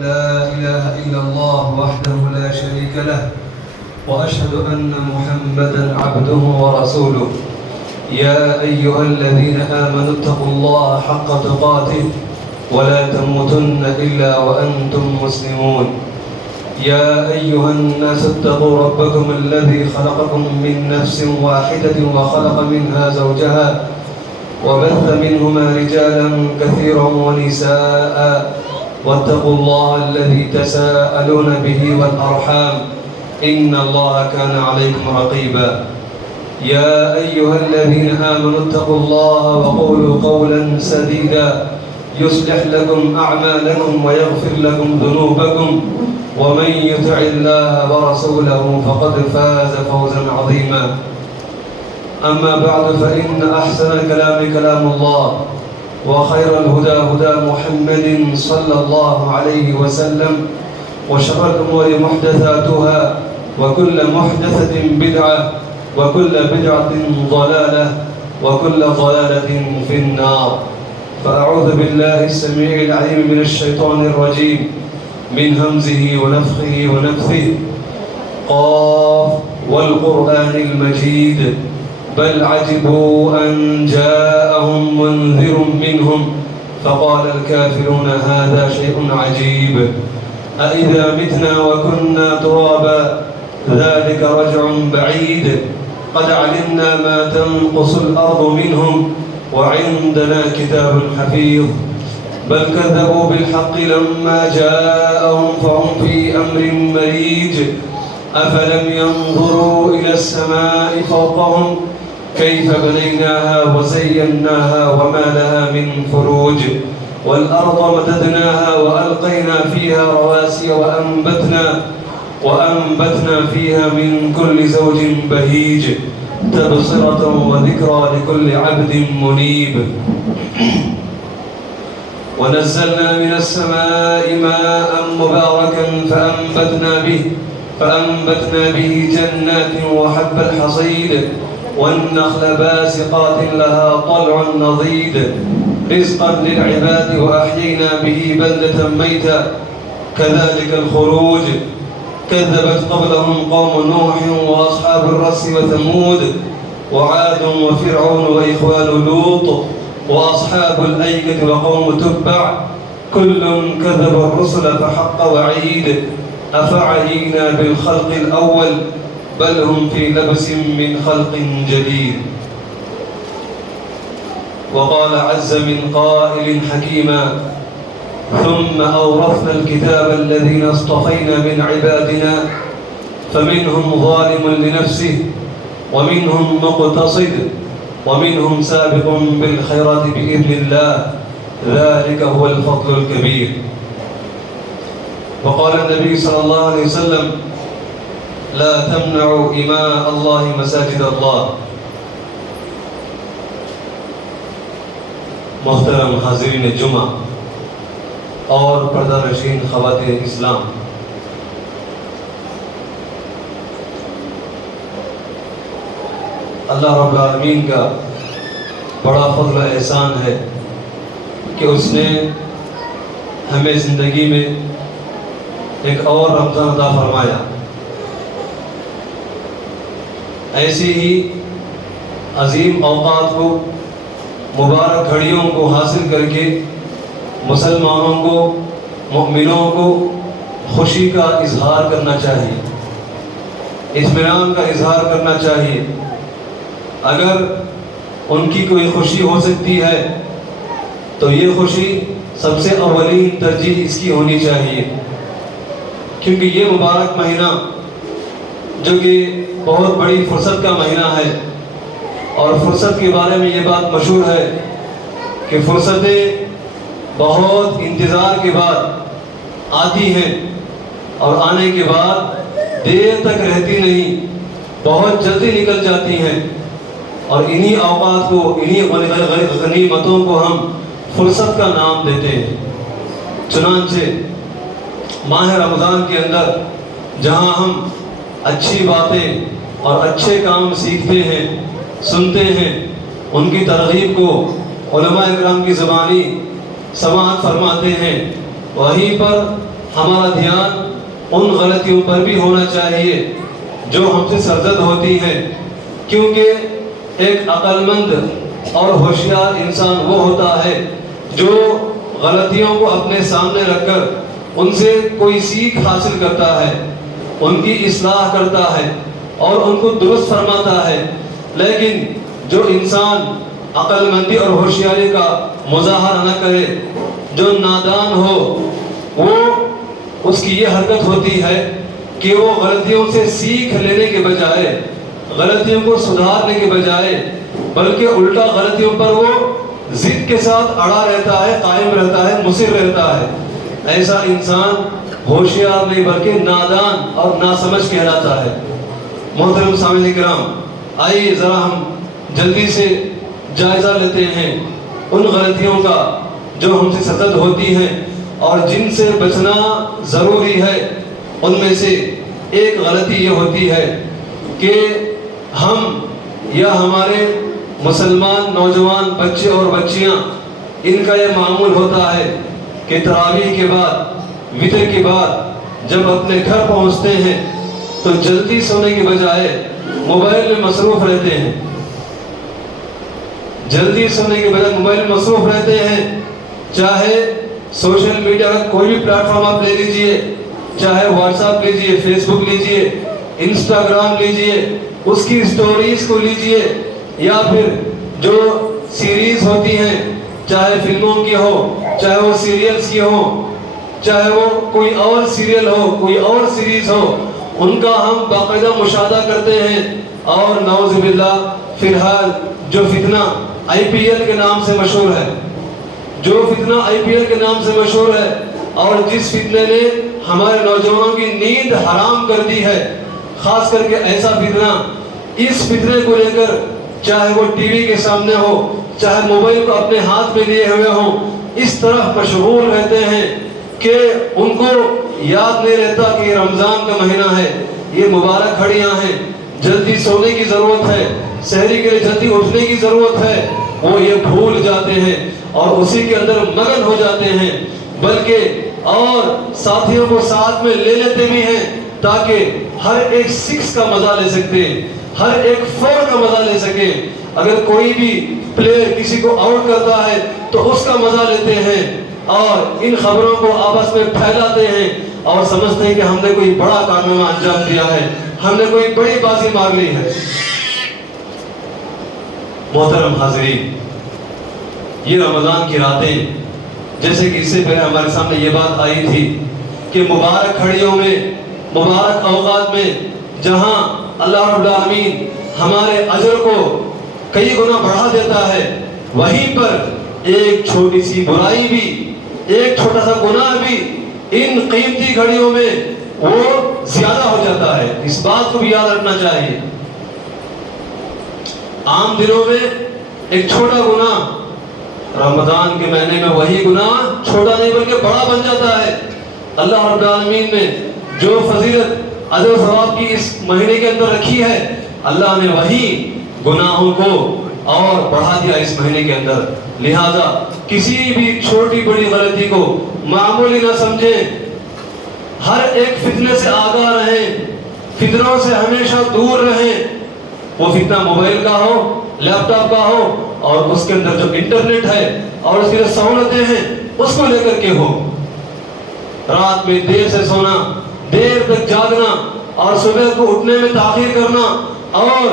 لا إله إلا الله وحده لا شريك له وأشهد أن محمدا عبده ورسوله يا أيها الذين آمنوا اتقوا الله حق تقاته ولا تموتن إلا وأنتم مسلمون يا أيها الناس اتقوا ربكم الذي خلقكم من نفس واحدة وخلق منها زوجها وبث منهما رجالا كثيرا ونساء واتقوا الله الذي تساءلون به والأرحام إن الله كان عليكم رقيبا يا أيها الذين آمنوا اتقوا الله وقولوا قولا سديدا يصلح لكم أعمالكم ويغفر لكم ذنوبكم ومن يطع الله ورسوله فقد فاز فوزا عظيما أما بعد فإن أحسن الكلام كلام الله وخير الهدى هدى محمد صلى الله عليه وسلم وشر الأمور محدثاتها وكل محدثة بدعة وكل بدعة ضلالة وكل ضلالة في النار فأعوذ بالله السميع العليم من الشيطان الرجيم من همزه ونفخه ونفثه قاف والقرآن المجيد بل عجبوا أن جاءهم منذر منهم فقال الكافرون هذا شيء عجيب أإذا متنا وكنا ترابا ذلك رجع بعيد قد علمنا ما تنقص الأرض منهم وعندنا كتاب حفيظ بل كذبوا بالحق لما جاءهم فهم في أمر مريج أفلم ينظروا إلى السماء فوقهم كيف بنيناها وزيناها وما لها من فروج والأرض مددناها وألقينا فيها رواسي وأنبتنا فيها من كل زوج بهيج تبصرة وذكرى لكل عبد منيب ونزلنا من السماء ماء مباركا فأنبتنا به جنات وحب الحصيد والنخل باسقات لها طلع نضيد رزقا للعباد وأحيينا به بلدة ميتا كذلك الخروج كذبت قبلهم قوم نوح وأصحاب الرس وثمود وعاد وفرعون وإخوان لوط وأصحاب الأيكة وقوم تبع كل كذب الرسل فحق وعيد أفعينا بالخلق الأول بل هم في لبس من خلق جديد وقال عز من قائل حكيما ثم أورثنا الكتاب الذين اصطفينا من عبادنا فمنهم ظالم لنفسه ومنهم مقتصد ومنهم سابق بالخيرات بإذن الله ذلك هو الفضل الكبير وقال النبي صلى الله عليه وسلم لا تمنعوا إماء الله مساجد الله محترم حاضرین جمعہ اور پردہ نشین خواتین اسلام، اللہ رب العالمین کا بڑا فضل و احسان ہے کہ اس نے ہمیں زندگی میں ایک اور رمضان عطا فرمایا۔ ایسی ہی عظیم اوقات کو، مبارک گھڑیوں کو حاصل کر کے مسلمانوں کو، مؤمنوں کو خوشی کا اظہار کرنا چاہیے، اطمینان کا اظہار کرنا چاہیے۔ اگر ان کی کوئی خوشی ہو سکتی ہے تو یہ خوشی سب سے اولین ترجیح اس کی ہونی چاہیے، کیونکہ یہ مبارک مہینہ جو کہ بہت بڑی فرصت کا مہینہ ہے، اور فرصت کے بارے میں یہ بات مشہور ہے کہ فرصتیں بہت انتظار کے بعد آتی ہیں اور آنے کے بعد دیر تک رہتی نہیں، بہت جلدی نکل جاتی ہیں، اور انہی اوقات کو، انہی غنیمتوں کو ہم فرصت کا نام دیتے ہیں۔ چنانچہ ماہ رمضان کے اندر جہاں ہم اچھی باتیں اور اچھے کام سیکھتے ہیں، سنتے ہیں، ان کی ترغیب کو علماء اکرام کی زبانی سماعت فرماتے ہیں، وہیں پر ہمارا دھیان ان غلطیوں پر بھی ہونا چاہیے جو ہم سے سرزد ہوتی ہیں، کیونکہ ایک عقل مند اور ہوشیار انسان وہ ہوتا ہے جو غلطیوں کو اپنے سامنے رکھ کر ان سے کوئی سیکھ حاصل کرتا ہے، ان کی اصلاح کرتا ہے اور ان کو درست فرماتا ہے۔ لیکن جو انسان عقل مندی اور ہوشیاری کا مظاہرہ نہ کرے، جو نادان ہو، وہ اس کی یہ حرکت ہوتی ہے کہ وہ غلطیوں سے سیکھ لینے کے بجائے، غلطیوں کو سدھارنے کے بجائے، بلکہ الٹا غلطیوں پر وہ ضد کے ساتھ اڑا رہتا ہے، قائم رہتا ہے، مصر رہتا ہے۔ ایسا انسان ہوشیار نہیں بلکہ نادان اور ناسمجھ کہلاتا ہے۔ محترم سامعین کرام، آئیے ذرا ہم جلدی سے جائزہ لیتے ہیں ان غلطیوں کا جو ہم سے سرزد ہوتی ہیں اور جن سے بچنا ضروری ہے۔ ان میں سے ایک غلطی یہ ہوتی ہے کہ ہم یا ہمارے مسلمان نوجوان بچے اور بچیاں، ان کا یہ معمول ہوتا ہے کہ تراویح کے بعد، وتر کے بعد جب اپنے گھر پہنچتے ہیں تو جلدی سونے کے بجائے موبائل میں مصروف رہتے ہیں، جلدی سونے کے بجائے موبائل میں مصروف رہتے ہیں۔ چاہے سوشل میڈیا کا کوئی بھی پلیٹ فارم آپ لے لیجئے، چاہے واٹس ایپ لیجئے، فیس بک لیجئے، انسٹاگرام لیجئے، اس کی سٹوریز کو لیجئے، یا پھر جو سیریز ہوتی ہیں، چاہے فلموں کی ہو، چاہے وہ سیریلز کی ہو، چاہے وہ کوئی اور سیریل ہو، کوئی اور سیریز ہو، ان کا ہم باقاعدہ مشاہدہ کرتے ہیں۔ اور نعوذ باللہ فی الحال جو فتنہ آئی پی ایل کے نام سے مشہور ہے، جو فتنہ آئی پی ایل کے نام سے مشہور ہے، اور جس فتنے نے ہمارے نوجوانوں کی نیند حرام کر دی ہے، خاص کر کے ایسا فتنہ، اس فتنے کو لے کر چاہے وہ ٹی وی کے سامنے ہو، چاہے موبائل کو اپنے ہاتھ میں لیے ہوئے ہوں، اس طرح مشغول رہتے ہیں کہ ان کو یاد نہیں رہتا کہ یہ رمضان کا مہینہ ہے، یہ مبارک گھڑیاں ہیں، جلدی سونے کی ضرورت ہے، سحری کے لیے جلدی اٹھنے کی ضرورت ہے، وہ یہ بھول جاتے ہیں اور اسی کے اندر مگن ہو جاتے ہیں، بلکہ اور ساتھیوں کو ساتھ میں لے لیتے بھی ہیں تاکہ ہر ایک سکس کا مزہ لے سکتے ہیں، ہر ایک فور کا مزہ لے سکیں۔ اگر کوئی بھی پلیئر کسی کو آؤٹ کرتا ہے تو اس کا مزہ لیتے ہیں اور ان خبروں کو آپس میں پھیلاتے ہیں اور سمجھتے ہیں کہ ہم نے کوئی بڑا کارنامہ انجام دیا ہے، ہم نے کوئی بڑی بازی مار لی ہے۔ محترم حاضرین، یہ رمضان کی راتیں، جیسے کہ اس سے پہلے ہمارے سامنے یہ بات آئی تھی کہ مبارک گھڑیوں میں، مبارک اوقات میں جہاں اللہ رب العالمین ہمارے اجر کو کئی گنا بڑھا دیتا ہے، وہیں پر ایک چھوٹی سی برائی بھی، ایک چھوٹا سا گناہ بھی ان قیمتی گھڑیوں میں وہ زیادہ ہو جاتا ہے۔ اس بات کو بھی یاد رکھنا چاہیے۔ عام دنوں میں ایک چھوٹا گناہ رمضان کے مہینے میں وہی گناہ چھوٹا نہیں بلکہ بڑا بن جاتا ہے۔ اللہ رب العالمین نے جو فضیلت اجر و ثواب کی اس مہینے کے اندر رکھی ہے، اللہ نے وہی گناہوں کو اور بڑھا دیا اس مہینے کے اندر۔ لہذا کسی بھی چھوٹی بڑی غلطی کو معمولی نہ سمجھیں، ہر ایک فتنے سے آگاہ رہیں، فتنوں سے ہمیشہ دور رہیں۔ وہ فتنہ موبائل کا ہو، لیپ ٹاپ کا ہو، اور اس کے اندر جو انٹرنیٹ ہے اور اس کی جو سہولتیں ہیں اس کو لے کر کے ہو۔ رات میں دیر سے سونا، دیر تک جاگنا اور صبح کو اٹھنے میں تاخیر کرنا، اور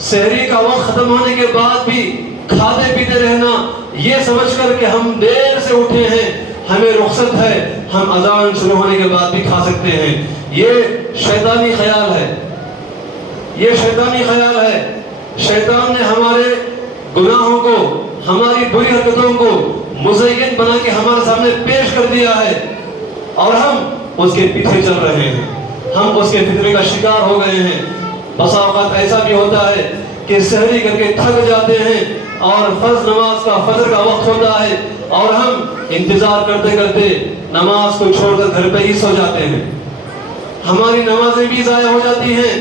سحری کا وقت ختم ہونے کے بعد بھی کھاتے پیتے رہنا، یہ سمجھ کر کہ ہم دیر سے اٹھے ہیں، ہمیں رخصت ہے، ہم اذان شروع ہونے کے بعد بھی کھا سکتے ہیں، یہ شیطانی خیال ہے، یہ شیطانی خیال ہے۔ شیطان نے ہمارے گناہوں کو، ہماری بری حرکتوں کو مزین بنا کے ہمارے سامنے پیش کر دیا ہے اور ہم اس کے پیچھے چل رہے ہیں، ہم اس کے فتنے کا شکار ہو گئے ہیں۔ بسا اوقات ایسا بھی ہوتا ہے کہ سحری کر کے تھک جاتے ہیں اور فرض نماز کا، فجر کا وقت ہوتا ہے اور ہم انتظار کرتے کرتے نماز کو چھوڑ کر گھر پہ ہی سو جاتے ہیں، ہماری نمازیں بھی ضائع ہو جاتی ہیں۔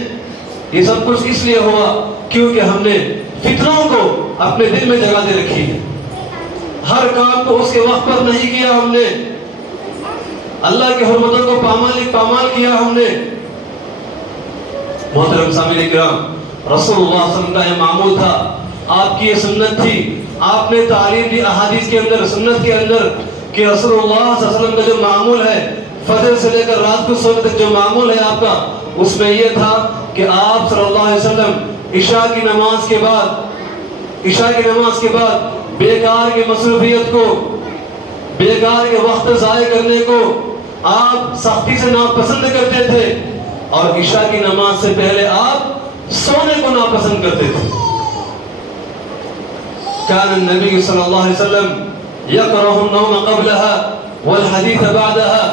یہ سب کچھ اس لیے ہوا کیونکہ ہم نے فتنوں کو اپنے دل میں جگہ دے رکھی ہے، ہر کام کو اس کے وقت پر نہیں کیا ہم نے۔ اللہ کی حرمتوں کو پامال کیا ہم نے۔ محترم سامعین کرام، رسول اللہ صلی اللہ علیہ وسلم کا یہ معمول تھا، آپ کی یہ سنت تھی، آپ نے تعلیم دی احادیث کے اندر، سنت کے اندر، کہ رسول اللہ صلی اللہ علیہ وسلم کا جو معمول ہے، فجر سے لے کر رات کو سونے تک جو معمول ہے آپ کا، اس میں یہ تھا کہ آپ صلی اللہ علیہ وسلم عشاء کی نماز کے بعد بیکار کی مصروفیت کو، بیکار کے وقت ضائع کرنے کو آپ سختی سے ناپسند کرتے تھے، اور عشاء کی نماز سے پہلے آپ سونے کو ناپسند کرتے تھے۔ کان النبی صلی اللہ علیہ وسلم یکرہ النوم قبلها والحدیث بعدها،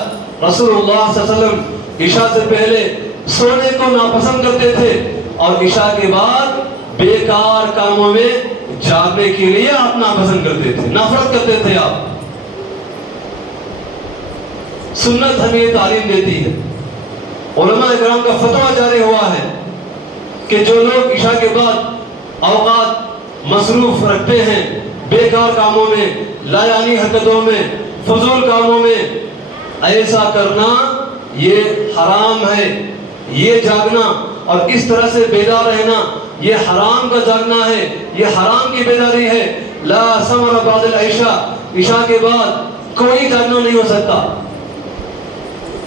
رسول اللہ صلی اللہ علیہ وسلم عشاء سے پہلے سونے کو ناپسند کرتے تھے، اور عشاء کے بعد بیکار کاموں میں جاگنے کے لیے آپ ناپسند کرتے تھے، نفرت کرتے تھے آپ۔ سنت ہمیں یہ تعلیم دیتی ہے، علماء اکرام کا فتویٰ جاری ہوا ہے کہ جو لوگ عشاء کے بعد اوقات مصروف رکھتے ہیں بیکار کاموں میں، لا یعنی حرکتوں میں، فضول کاموں میں، ایسا کرنا یہ حرام ہے۔ یہ جاگنا اور اس طرح سے بیدار رہنا یہ حرام کا جاگنا ہے، یہ حرام کی بیداری ہے۔ لا ثمر بعد العشاء، عشاء کے بعد کوئی جاگنا نہیں ہو سکتا۔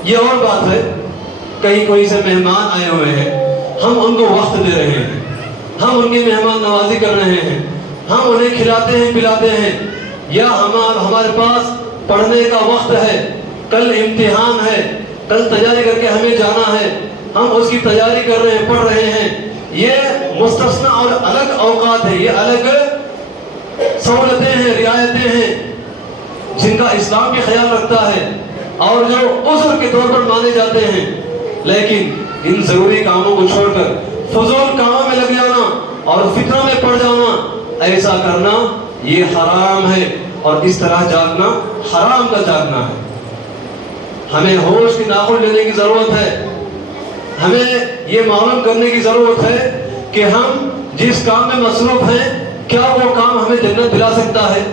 یہ اور بات ہے، کہیں کوئی سے مہمان آئے ہوئے ہیں، ہم ان کو وقت دے رہے ہیں، ہم ان کی مہمان نوازی کر رہے ہیں، ہم انہیں کھلاتے ہیں پلاتے ہیں، یا ہمارے پاس پڑھنے کا وقت ہے، کل امتحان ہے، کل تیاری کر کے ہمیں جانا ہے، ہم اس کی تیاری کر رہے ہیں، پڑھ رہے ہیں۔ یہ مستثنی اور الگ اوقات ہیں، یہ الگ سہولتیں ہیں، رعایتیں ہیں جن کا اسلام بھی خیال رکھتا ہے اور جو عذر کے طور پر مانے جاتے ہیں۔ لیکن ان ضروری کاموں کو چھوڑ کر فضول کاموں میں لگ جانا اور فتنہ میں پڑ جانا، ایسا کرنا یہ حرام ہے، اور اس طرح جاگنا حرام کا جاگنا ہے۔ ہمیں ہوش کی ناخن لینے کی ضرورت ہے، ہمیں یہ معلوم کرنے کی ضرورت ہے کہ ہم جس کام میں مصروف ہیں، کیا وہ کام ہمیں جنت دلا سکتا ہے؟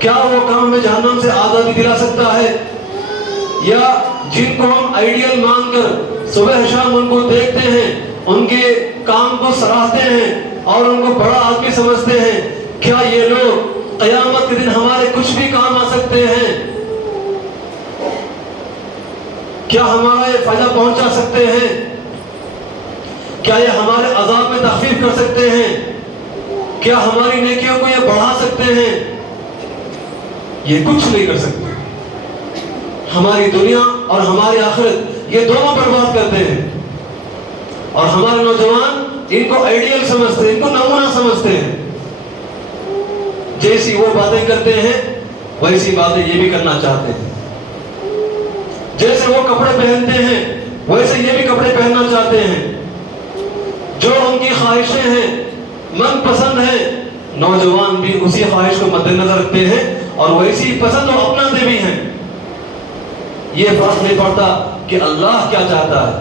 کیا وہ کام ہمیں جہنم سے آزادی دلا سکتا ہے؟ یا جن کو ہم آئیڈیل مان کر صبح شام ان کو دیکھتے ہیں، ان کے کام کو سراہتے ہیں اور ان کو بڑا آدمی سمجھتے ہیں، کیا یہ لوگ قیامت کے دن ہمارے کچھ بھی کام آ سکتے ہیں؟ کیا ہمارا یہ فائدہ پہنچا سکتے ہیں؟ کیا یہ ہمارے عذاب میں تخفیف کر سکتے ہیں؟ کیا ہماری نیکیوں کو یہ بڑھا سکتے ہیں؟ یہ کچھ نہیں کر سکتے۔ ہماری دنیا اور ہماری آخرت یہ دونوں برباد کرتے ہیں، اور ہمارے نوجوان ان کو آئیڈیل سمجھتے ہیں، ان کو نمونہ سمجھتے ہیں۔ جیسی وہ باتیں کرتے ہیں ویسی باتیں یہ بھی کرنا چاہتے ہیں، جیسے وہ کپڑے پہنتے ہیں ویسے یہ بھی کپڑے پہننا چاہتے ہیں، جو ان کی خواہشیں ہیں، من پسند ہیں، نوجوان بھی اسی خواہش کو مد نظر رکھتے ہیں اور ویسی پسند وہ اپناتے بھی ہیں۔ یہ فرق نہیں پڑتا کہ اللہ کیا چاہتا ہے،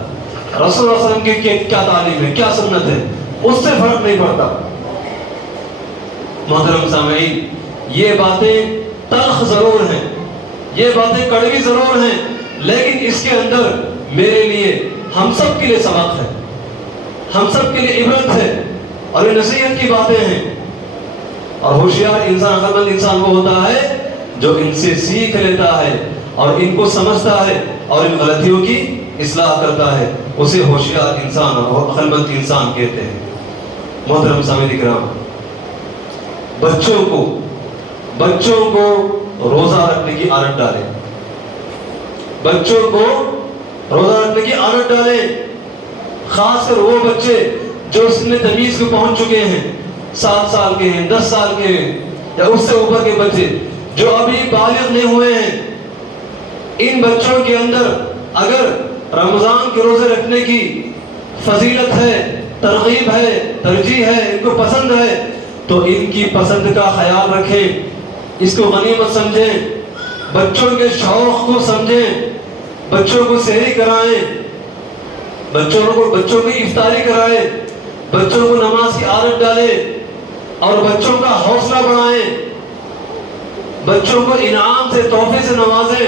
رسول اللہ علیہ وسلم کی کیا تعلیم ہے، کیا سنت ہے، اس سے فرق نہیں پڑتا۔ محترم سامعین، یہ باتیں تلخ ضرور ہیں، یہ باتیں کڑوی ضرور ہیں، لیکن اس کے اندر میرے لیے، ہم سب کے لیے سبق ہے، ہم سب کے لیے عبرت ہے، اور یہ نصیحت کی باتیں ہیں۔ اور ہوشیار انسان، عقل مند انسان وہ ہوتا ہے جو ان سے سیکھ لیتا ہے اور ان کو سمجھتا ہے اور ان غلطیوں کی اصلاح کرتا ہے، اسے ہوشیار انسان اور عقل مند انسان کہتے ہیں۔ محترم سامعین کرام، بچوں کو روزہ رکھنے کی عادت ڈالیں، بچوں کو روزہ رکھنے کی عادت ڈالیں، خاص کر وہ بچے جو سن تمیز کو پہنچ چکے ہیں، 7 سال کے ہیں، 10 سال کے ہیں، یا اس سے اوپر کے بچے جو ابھی بالغ نہیں ہوئے ہیں۔ ان بچوں کے اندر اگر رمضان کے روزے رکھنے کی فضیلت ہے، ترغیب ہے، ترجیح ہے، ان کو پسند ہے، تو ان کی پسند کا خیال رکھیں، اس کو غنیمت سمجھیں، بچوں کے شوق کو سمجھیں، بچوں کو سحری کرائیں، بچوں کی افطاری کرائیں، بچوں کو نماز کی عادت ڈالیں اور بچوں کا حوصلہ بڑھائیں، بچوں کو انعام سے، تحفے سے نوازیں۔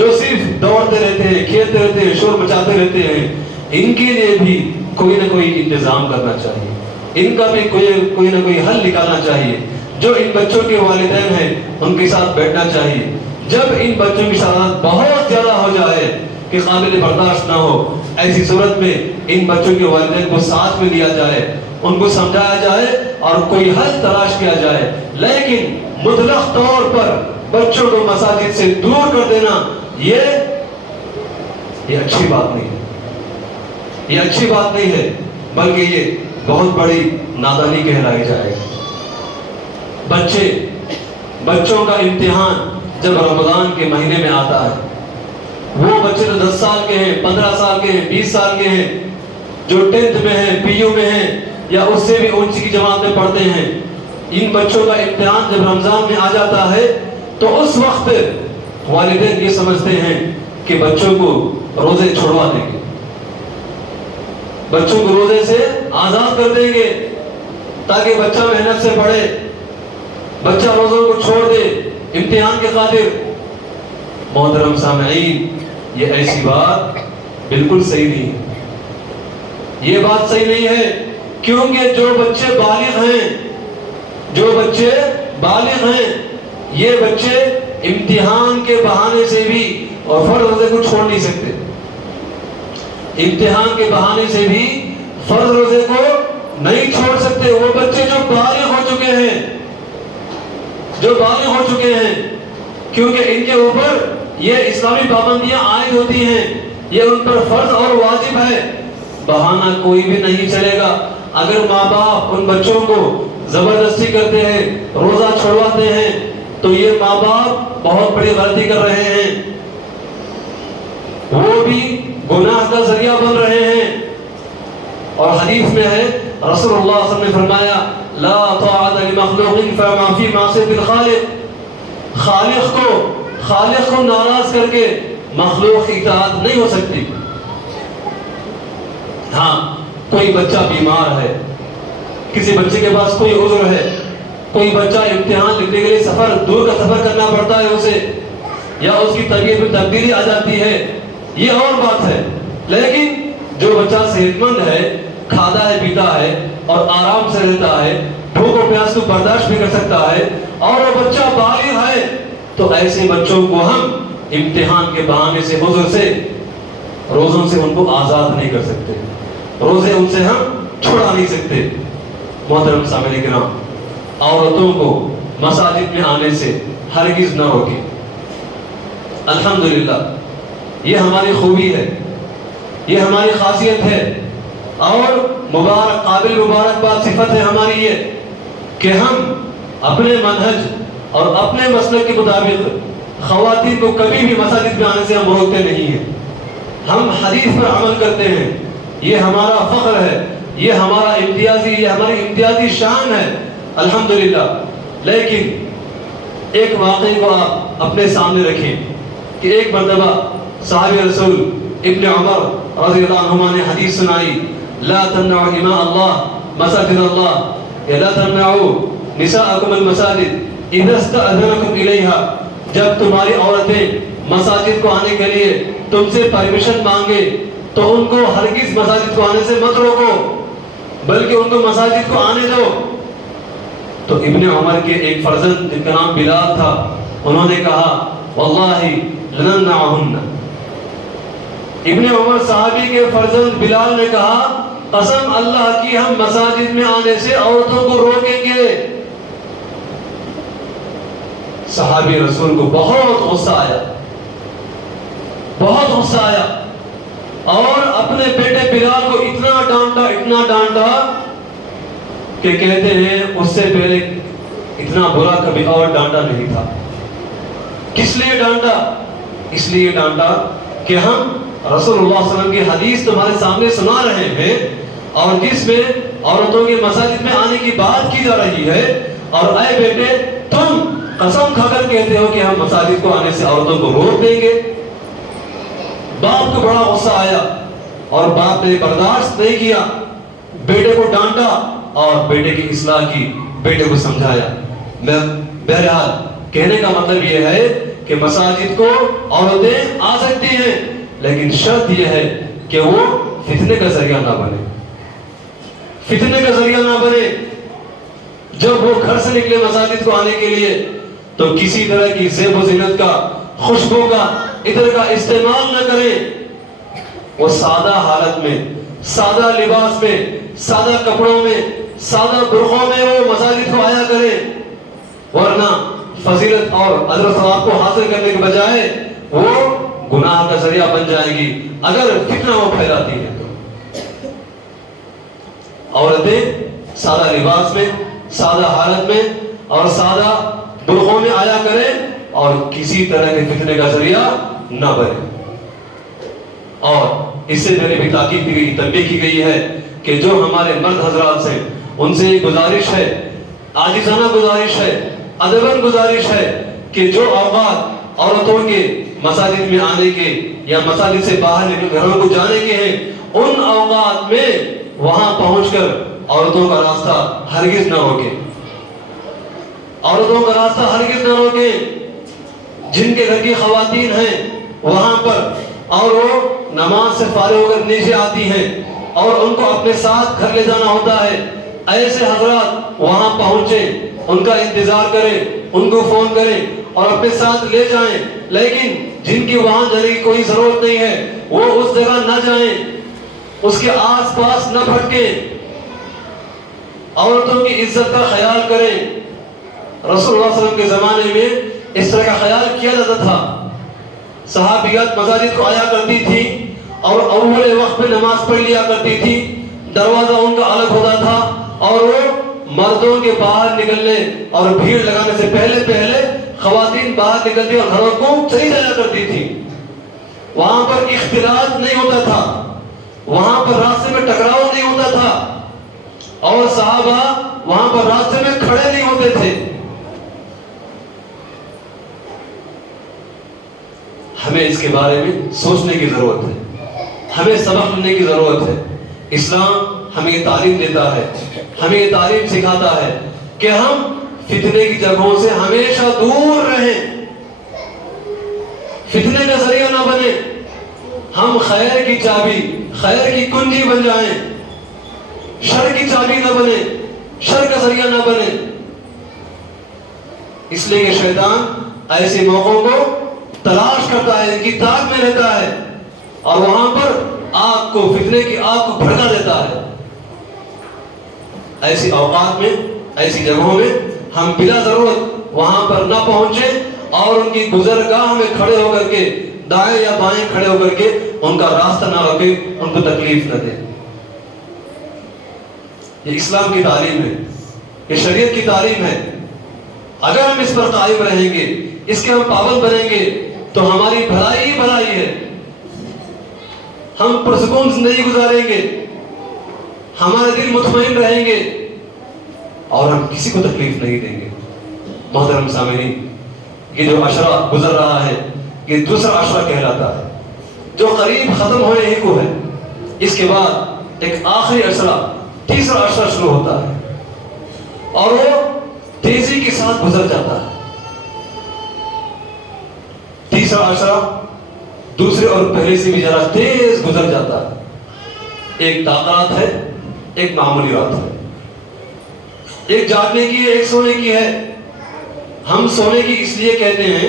جو صرف دوڑتے رہتے ہیں, کھیلتے رہتے ہیں, شور مچاتے رہتے ہیں, ان کے لیے بھی کوئی نہ کوئی انتظام کرنا چاہیے, ان کا بھی کوئی نہ کوئی حل نکالنا چاہیے. جو ان بچوں کے والدین ہیں ان کے ساتھ بیٹھنا چاہیے. جب ان بچوں کی شرارت بہت زیادہ ہو جائے کہ قابل برداشت نہ ہو, ایسی صورت میں ان بچوں کے والدین کو ساتھ میں لیا جائے, ان کو سمجھایا جائے اور کوئی حل تلاش کیا جائے. لیکن مطلق طور پر بچوں کو مساجد سے دور کر دینا یہ اچھی بات نہیں ہے, یہ اچھی بات نہیں ہے, بلکہ یہ بہت بڑی نادانی کہلائی جائے گی. بچوں کا امتحان جب رمضان کے مہینے میں آتا ہے, وہ بچے تو 10 سال کے ہیں, 15 سال کے ہیں, 20 سال کے ہیں, جو 10th میں ہیں, پی یو میں ہیں یا اس سے بھی اونچی کی جماعت میں پڑھتے ہیں, ان بچوں کا امتحان جب رمضان میں آ جاتا ہے تو اس وقت والدین یہ سمجھتے ہیں کہ بچوں کو روزے چھوڑوا دیں گے, بچوں کو روزے سے آزاد کر دیں گے تاکہ بچہ محنت سے پڑھے, بچہ روزوں کو چھوڑ دے امتحان کے خاطر. محترم سامعین, یہ ایسی بات بالکل صحیح نہیں ہے, یہ بات صحیح نہیں ہے, کیونکہ جو بچے بالغ ہیں یہ بچے امتحان کے بہانے سے بھی اور فرض روزے کو چھوڑ نہیں سکتے. امتحان کے بہانے سے بھی فرض روزے کو نہیں چھوڑ سکتے. وہ بچے جو بالغ ہو چکے ہیں کیونکہ ان کے اوپر یہ اسلامی پابندیاں عائد ہوتی ہیں, یہ ان پر فرض اور واجب ہے. بہانہ کوئی بھی نہیں چلے گا. اگر ماں باپ ان بچوں کو زبردستی کرتے ہیں, روزہ چھوڑواتے ہیں, تو یہ ماں باپ بہت بڑی غلطی کر رہے ہیں, وہ بھی گناہ کا ذریعہ بن رہے ہیں. اور حدیث میں ہے رسول اللہ صلی اللہ علیہ وسلم نے فرمایا لا طاعت لمخلوق فما فی معصیۃ الخالق. خالق کو ناراض کر کے مخلوق کی اطاعت نہیں ہو سکتی. ہاں, کوئی بچہ بیمار ہے, کسی بچے کے پاس کوئی عذر ہے, کوئی بچہ امتحان لکھنے کے لیے دور کا سفر کرنا پڑتا ہے اسے, یا اس کی طبیعت میں تبدیلی آ جاتی ہے, یہ اور بات ہے. لیکن جو بچہ صحت مند ہے, کھاتا ہے, پیتا ہے اور آرام سے رہتا ہے, بھوک اور پیاس کو برداشت بھی کر سکتا ہے, اور وہ بچہ بالغ ہے, تو ایسے بچوں کو ہم امتحان کے بہانے سے, عذر سے, روزوں سے ان کو آزاد نہیں کر سکتے, روزے ان سے ہم چھڑا نہیں سکتے. محترم سامعین کرام, عورتوں کو مساجد میں آنے سے ہرگز نہ روکیں. الحمدللہ یہ ہماری خوبی ہے, یہ ہماری خاصیت ہے, اور قابل مبارکباد صفت ہے ہماری یہ کہ ہم اپنے منہج اور اپنے مسلک کے مطابق خواتین کو کبھی بھی مساجد میں آنے سے ہم روکتے نہیں ہیں. ہم حدیث پر عمل کرتے ہیں, یہ ہمارا فخر ہے, یہ ہماری امتیازی شان ہے الحمدللہ. لیکن ایک واقعے کو آپ اپنے سامنے رکھیں کہ ایک مرتبہ صحابی رسول ابن عمر رضی اللہ عنہما نے حدیث سنائی لا تمنعوا اماء اللہ مساجد اللہ, یا لا تمنعوا نساءکم المساجد اذا استأذنکم الیہا. جب تمہاری عورتیں مساجد کو آنے کے لیے تم سے پرمیشن مانگے تو ان کو ہرگز مساجد کو آنے سے مت روکو, بلکہ ان کو مساجد کو آنے دو. تو ابن عمر کے ایک فرزند جن کا نام بلال تھا, انہوں نے کہا واللہ لنمنعہن. ابن عمر صحابی کے فرزند بلال نے کہا قسم اللہ کی ہم مساجد میں آنے سے عورتوں کو روکیں گے. صحابی رسول کو بہت غصہ آیا, اور اپنے بیٹے بلال کو اتنا ڈانٹا کہ کہتے ہیں اس سے پہلے اتنا برا کبھی اور ڈانٹا نہیں تھا. کس لیے ڈانٹا؟ اس لیے ڈانٹا کہ ہم رسول اللہ صلی اللہ علیہ وسلم کی حدیث تمہارے سامنے سنا رہے ہیں, اور جس میں عورتوں کے مساجد میں آنے کی بات کی جا رہی ہے, اور اے بیٹے تم قسم کھا کر کہتے ہو کہ ہم مساجد کو آنے سے عورتوں کو روک دیں گے. باپ کو بڑا غصہ آیا اور باپ نے برداشت نہیں کیا, بیٹے کو ڈانٹا اور بیٹے کی اصلاح کی, بیٹے کو سمجھایا. بہرحال کہنے کا مطلب یہ ہے کہ مساجد کو عورتیں آ سکتی ہیں، لیکن شرط یہ ہے کہ وہ فتنے کا ذریعہ نہ بنے، فتنے کا ذریعہ نہ بنے۔ جب وہ گھر سے نکلے مساجد کو آنے کے لیے تو کسی طرح کی زیب و زینت کا، خوشبو کا، ادھر کا استعمال نہ کریں۔ وہ سادہ حالت میں، سادہ لباس میں، سادہ کپڑوں میں، سادہ برقعوں میں وہ مساجد کو آیا کریں، ورنہ فضیلت اور اجر و ثواب کو حاصل کرنے کے بجائے وہ گناہ کا ذریعہ بن جائے گی اگر فتنہ وہ پھیلاتی ہے تو۔ عورتیں سادہ لباس میں، سادہ حالت میں اور سادہ برقعوں میں آیا کریں اور کسی طرح کے فتنے کا ذریعہ نہ بنے۔ اور اس سے پہلے بھی تاکید کی گئی، تنبیہ کی گئی ہے کہ جو ہمارے مرد حضرات سے، ان سے یہ گزارش ہے، عاجزانہ گزارش ہے، ادباً گزارش ہے کہ جو اوقات عورتوں کے مساجد میں آنے کے یا مساجد سے باہر نکل گھروں کو جانے کے ہیں، ان اوقات میں وہاں پہنچ کر عورتوں کا راستہ ہرگز نہ روکے، عورتوں کا راستہ ہرگز نہ روکے۔ جن کے گھر کی خواتین ہیں وہاں پر، اور وہ نماز سے فارغ ہو کر نیچے آتی ہیں اور ان کو اپنے ساتھ گھر لے جانا ہوتا ہے، ایسے حضرات وہاں پہنچیں، ان کا انتظار کریں، ان کو فون کریں اور اپنے ساتھ لے جائیں۔ لیکن جن کی وہاں جانے کی کوئی ضرورت نہیں ہے وہ اس جگہ نہ جائیں، اس کے آس پاس نہ بھٹکیں، عورتوں کی عزت کا خیال کریں۔ رسول اللہ صلی اللہ علیہ وسلم کے زمانے میں اس طرح کا خیال کیا جاتا تھا۔ صحابیات مساجد کو آیا کرتی تھی اور اول وقت میں نماز پڑھ لیا کرتی تھی، دروازہ ان کا الگ ہوتا تھا اور وہ مردوں کے باہر نکلنے اور بھیڑ لگانے سے پہلے پہلے خواتین باہر نکلتی اور گھروں کو چلی جایا کرتی تھی۔ وہاں پر اختلاط نہیں ہوتا تھا، وہاں پر راستے میں ٹکراؤ نہیں ہوتا تھا اور صحابہ وہاں پر راستے میں کھڑے نہیں ہوتے تھے۔ ہمیں اس کے بارے میں سوچنے کی ضرورت ہے، ہمیں سبق لینے کی ضرورت ہے۔ اسلام ہمیں یہ تعلیم دیتا ہے، ہمیں یہ تعلیم سکھاتا ہے کہ ہم فتنے کی جگہوں سے ہمیشہ دور رہیں، فتنے کا ذریعہ نہ بنے، ہم خیر کی چابی، خیر کی کنجی بن جائیں، شر کی چابی نہ بنے، شر کا ذریعہ نہ بنے۔ اس لیے کہ شیطان ایسے موقعوں کو تلاش کرتا ہے، ان کی تاک میں رہتا ہے اور وہاں پر آگ کو، فتنے کی آگ کو بھڑکا دیتا ہے۔ ایسی اوقات میں، ایسی جگہوں میں ہم بلا ضرورت وہاں پر نہ پہنچیں اور ان کی گزرگاہ میں کھڑے ہو کر کے، دائیں یا بائیں کھڑے ہو کر کے ان کا راستہ نہ روکیں، ان کو تکلیف نہ دیں۔ یہ اسلام کی تعلیم ہے، یہ شریعت کی تعلیم ہے۔ اگر ہم اس پر قائم رہیں گے، اس کے ہم پابند بنیں گے تو ہماری بھلائی ہی بھلائی ہے، ہم پرسکون زندگی گزاریں گے، ہمارے دل مطمئن رہیں گے اور ہم کسی کو تکلیف نہیں دیں گے۔ محترم سامعین، یہ جو عشرہ گزر رہا ہے یہ دوسرا عشرہ کہلاتا ہے جو قریب ختم ہونے ہی کو ہے۔ اس کے بعد ایک آخری عشرہ، تیسرا عشرہ شروع ہوتا ہے اور وہ تیزی کے ساتھ گزر جاتا ہے۔ تیسرا عشرہ دوسرے اور پہلے سے بھی ذرا تیز گزر جاتا ہے۔ ایک طاقت ہے، ایک معمولی رات ہے، ایک جاگنے کی ہے، ایک سونے کی ہے۔ ہم سونے کی اس لیے کہتے ہیں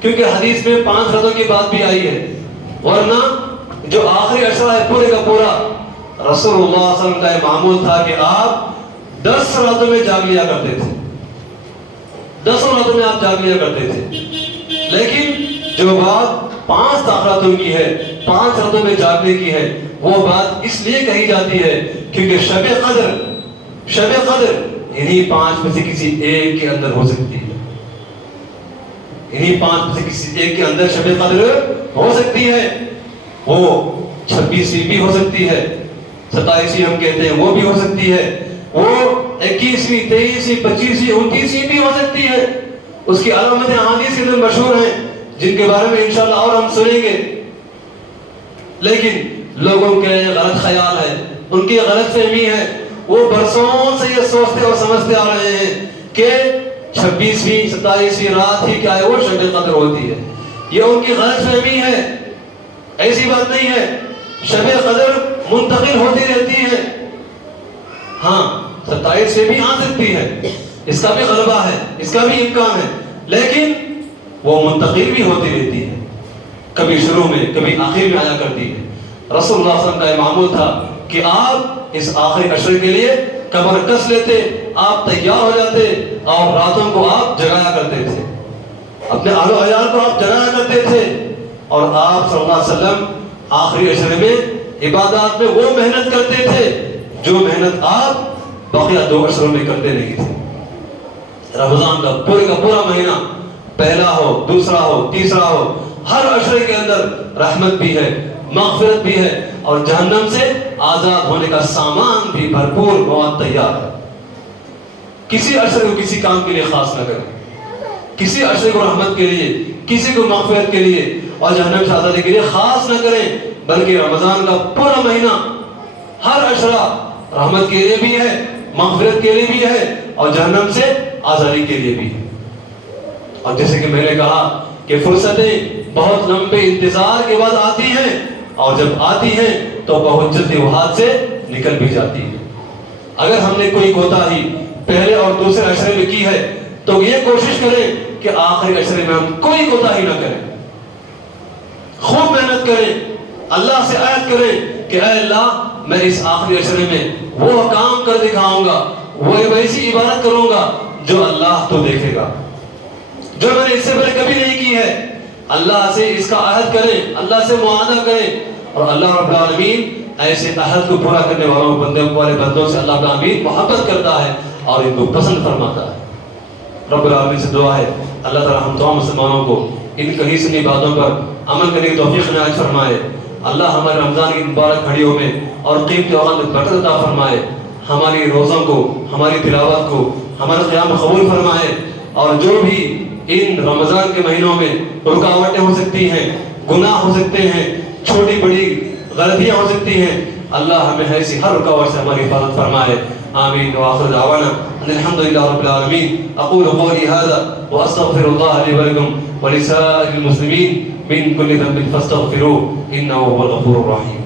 کیونکہ حدیث میں 5 راتوں کی بات بھی آئی ہے، ورنہ جو آخری عشرہ ہے پورے کا پورا رسول اللہ صلی اللہ علیہ وسلم کا یہ معمول تھا کہ آپ 10 راتوں میں جاگ لیا کرتے تھے، 10 راتوں میں آپ جاگ لیا کرتے تھے۔ لیکن جو بات 5 راتوں کی ہے، 5 راتوں میں جاگنے کی ہے، وہ بات اس لیے کہی جاتی ہے کیونکہ شب قدر انہی 5 میں سے کسی ایک کے اندر ہو سکتی ہے، انہی 5 میں سے کسی ایک کے اندر شب قدر ہو سکتی ہے۔ وہ 26ویں بھی ہو سکتی ہے، 27ویں ہم کہتے ہیں وہ بھی ہو سکتی ہے، وہ 21ویں، 23ویں، 25ویں، 29ویں بھی ہو سکتی ہے۔ اس کی علامتیں احادیث کے اندر مشہور ہیں جن کے بارے میں انشاءاللہ اور ہم سنیں گے۔ لیکن لوگوں کے غلط خیال ہے، ان کی غلط فہمی ہے، وہ برسوں سے یہ سوچتے اور سمجھتے آ رہے ہیں کہ 26ویں 27ویں رات ہی کیا ہے وہ شب قدر ہوتی ہے. یہ ان کی غلط فہمی ہے، ایسی بات نہیں ہے. شب قدر منتقل ہوتی رہتی ہے. ہاں 27 سے بھی آ سکتی ہے، اس کا بھی غلبہ ہے، اس کا بھی امکان ہے، لیکن وہ منتقل بھی ہوتی رہتی ہے. کبھی شروع میں کبھی آخر میں آیا کرتی ہے. رسول اللہ صلی اللہ علیہ وسلم کا یہ معمول تھا کہ آپ اس آخری عشرے کے لیے کمر کس لیتے، آپ تیار ہو جاتے اور راتوں کو آپ جگایا کرتے تھے، اپنے اہل و عیال کو آپ جگایا کرتے تھے. اور آپ صلی اللہ علیہ وسلم آخری عشرے میں عبادات میں وہ محنت کرتے تھے جو محنت آپ باقی 2 عشروں میں کرتے نہیں تھے. رمضان کا پورا مہینہ، پہلا ہو، دوسرا ہو، تیسرا ہو، ہر عشرے کے اندر رحمت بھی ہے، مغفرت بھی ہے، اور جہنم سے آزاد ہونے کا سامان بھی بھرپور مواد تیار ہے. کسی عشرے کو کسی کام کے لیے خاص نہ کریں. کسی عشرے کو رحمت کے لیے، کسی کو مغفرت کے لیے اور جہنم سے آزادی کے لیے خاص نہ کریں، بلکہ رمضان کا پورا مہینہ، ہر عشرہ رحمت کے لیے بھی ہے، مغفرت کے لیے بھی ہے اور جہنم سے آزادی کے لیے بھی ہے. اور جیسے کہ میں نے کہا کہ فرصتیں بہت لمبے انتظار کے بعد آتی ہیں، اور جب آتی ہیں تو بہت جلدی وہ ہاتھ سے نکل بھی جاتی ہے. اگر ہم نے کوئی کوتاہی پہلے اور دوسرے عشرے میں کی ہے تو یہ کوشش کریں کہ آخری عشرے میں ہم کوئی کوتاہی نہ کریں. خوب محنت کریں، اللہ سے عہد کریں کہ اے اللہ میں اس آخری عشرے میں وہ کام کر دکھاؤں گا، وہ ایسی عبادت کروں گا جو اللہ تو دیکھے گا، جو میں نے اس سے پہلے کبھی نہیں کی ہے. اللہ سے اس کا عہد کریں، اللہ سے معاہدہ کریں، اور اللہ رب العالمین ایسے عہد کو پورا کرنے والوں بندوں سے اللہ العالمین محبت کرتا ہے اور ان کو پسند فرماتا ہے. رب العالمین سے دعا ہے اللہ تعالی ہم تمام مسلمانوں کو ان کہیں سنی باتوں پر عمل کرنے کی توفیق عنایت فرمائے. اللہ ہمارے رمضان کی مبارک گھڑیوں میں اور قیمتی اوقات میں برکت عطا فرمائے. ہماری روزوں کو، ہماری تلاوت کو، ہمارے قیام قبول فرمائے. اور جو بھی ان رمضان کے مہینوں میں رکاوٹیں ہو سکتی ہیں، گناہ ہو سکتے ہیں، چھوٹی بڑی غلطیاں ہو سکتی ہیں، اللہ ہمیں ایسی ہر رکاوٹ سے ہماری حفاظت فرمائے. آمین. وآخر دعوانا ان الحمد لله رب العالمين. اقول قولي هذا واستغفر الله لي ولكم ولسائر المسلمين من كل ذنب فاستغفروه انه هو الغفور الرحيم.